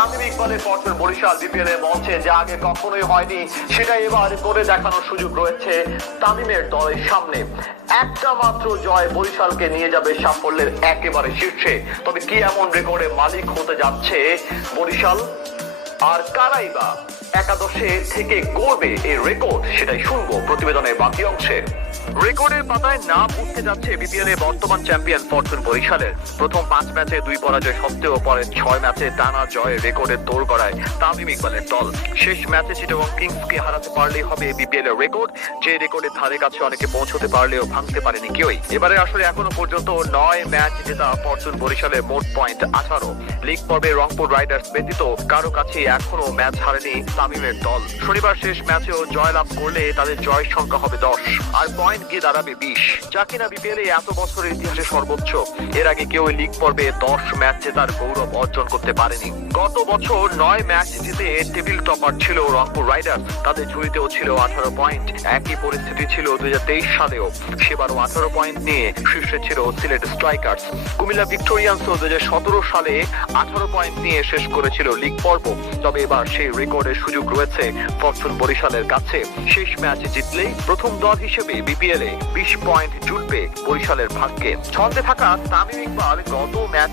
তামিম ইকবালের Fortune Barishal BPL এর মঞ্চে যা আগে কখনোই হয়নি, সেটা এবার করে দেখানোর সুযোগ রয়েছে তামিমের দলের সামনে। একটা মাত্র জয় বরিশালকে নিয়ে যাবে সাফল্যের একেবারে শীর্ষে। তবে কি এমন রেকর্ডে মালিক হতে যাচ্ছে বরিশাল, আর কারাই বা একাদশে থেকে গড়বে এই রেকর্ড, সেটাই শুনবো প্রতিবেদনের বাকি অংশে। রেকর্ডের পাতায় নাম উঠতে যাচ্ছে বিপিএল এর বর্তমান চ্যাম্পিয়ন ফরচুন বরিশালের। প্রথম 5 ম্যাচে 2 পরাজয় সত্ত্বেও পরের 6 ম্যাচে টানা জয়ের রেকর্ডের দৌড় গড়ায় তামিম ইকবালের দল। শেষ ম্যাচে চিটাগং কিংসকে হারাতে পারলেই হবে বিপিএল এর রেকর্ড, যে রেকর্ডের ধারে কাছে অনেকে পৌঁছতে পারলেও ভাঙতে পারেনি কেউই। এবারে আসলে এখনো পর্যন্ত 9 ম্যাচ জেতা ফরচুন বরিশালের মোট পয়েন্ট 18। লিগ পর্বে রংপুর রাইডার্স ব্যতীত কারো কাছে এখনো ম্যাচ হারেনি তামিমের দল। শনিবার শেষ ম্যাচেও জয়লাভ করলে তাদের জয়ের সংখ্যা হবে 10, আর পয়েন্ট গিয়ে দাঁড়াবে 20, যা কিনা বিপিএল এ এত বছরের ইতিহাসে সর্বোচ্চ। এর আগে কেউ লিগ পর্বে 10 ম্যাচ জেতার গৌরব অর্জন করতে পারেনি। গত বছর 9 ম্যাচ জিতে টেবিল টপার ছিল রংপুর রাইডার্স, তাদের ঝুড়িতেও ছিল 18 পয়েন্ট। একই পরিস্থিতি ছিল 2023 সালেও, সেবারও 18 পয়েন্ট নিয়ে শীর্ষে ছিল সিলেট স্ট্রাইকার্স। কুমিল্লা ভিক্টোরিয়ান্সও 2017 সালে 18 পয়েন্ট নিয়ে শেষ করেছিল লিগ পর্ব। তবে এবার সেই রেকর্ডের সুযোগ রয়েছে ফরচুন বরিশালের কাছে। শেষ ম্যাচ জিতলেই প্রথম দল হিসেবে বিপিএল এ 20 পয়েন্ট জুটবে বরিশালের ভাগ্যে। ছন্দে থাকা তামিম ইকবাল গত ম্যাচ